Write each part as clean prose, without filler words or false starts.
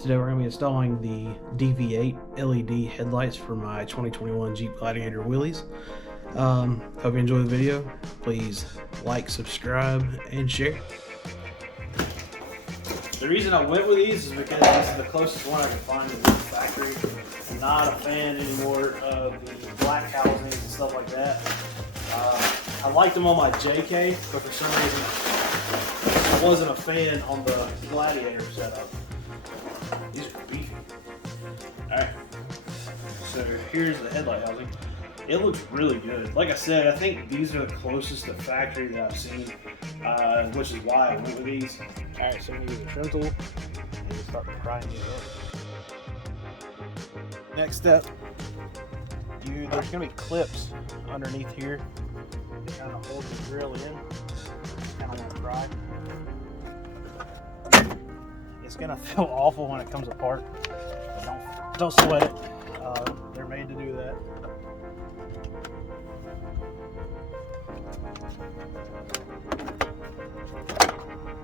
Today we're going to be installing the DV8 LED headlights for my 2021 Jeep Gladiator wheelies. Hope you enjoy the video. Please like, subscribe, and share. The reason I went with these is because this is the closest one I can find in the factory. I'm not a fan anymore of the black housings and stuff like that. I liked them on my JK, but for some reason I wasn't a fan on the Gladiator setup. These are beefy. Alright, so here's the headlight housing. It looks really good. Like I said, I think these are the closest to factory that I've seen, which is why I went with these. Alright, so I'm going to use a trim tool and just start prying these up. Next step, there's going to be clips underneath here to kind of hold the grill in. Kind of want to pry. It's gonna feel awful when it comes apart, but don't sweat it. They're made to do that.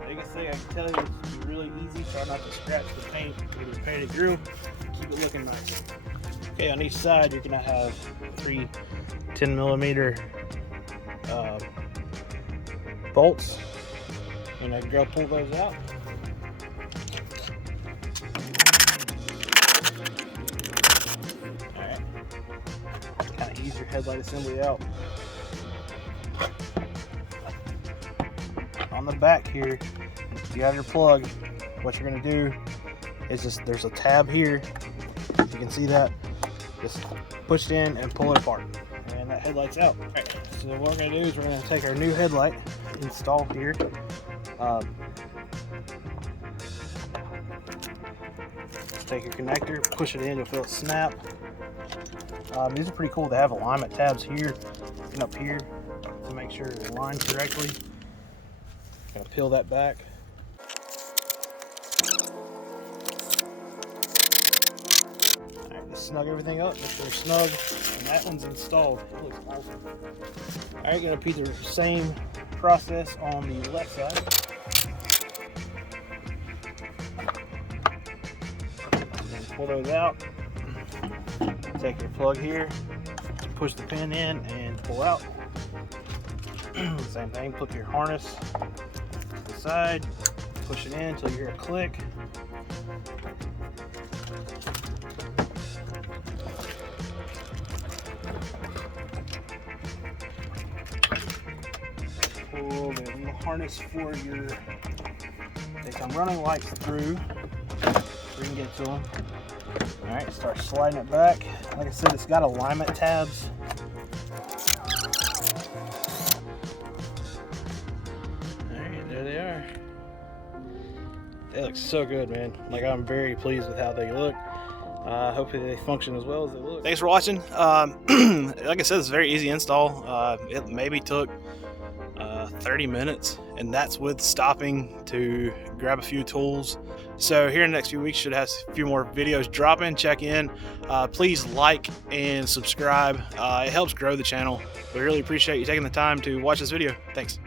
Biggest thing I can tell you is to be really easy. Try not to scratch the paint with your painted grill. Keep it looking nice. Okay, on each side you're gonna have 3 10mm bolts, and I can go pull those out. Kind of ease your headlight assembly out. On the back here, you have your plug. What you're going to do is there's a tab here. If you can see that, just push it in and pull it apart, and that headlight's out. All right, so what we're going to do is we're going to take our new headlight, install here. Just take your connector, push it in, you'll feel it snap. These are pretty cool. They have alignment tabs here and up here to make sure it's aligned correctly. Gonna peel that back. Alright, just snug everything up, make sure it's snug, and that one's installed. It looks awesome. Alright, gonna repeat the same process on the left side. Pull those out. Take your plug here, push the pin in and pull out. Same thing, put your harness to the side, push it in until you hear a click. Pull the harness for your, take some running lights through so you can get to them. Alright, start sliding it back. Like I said, it's got alignment tabs. Alright, there they are. They look so good, man. Like, I'm very pleased with how they look. Hopefully they function as well as they look. Thanks for watching. Like I said, it's a very easy install. It maybe took 30 minutes, and that's with stopping to grab a few tools. So here in the next few weeks should have a few more videos dropping. Check in. Please like and subscribe. It helps grow the channel. We really appreciate you taking the time to watch this video. Thanks.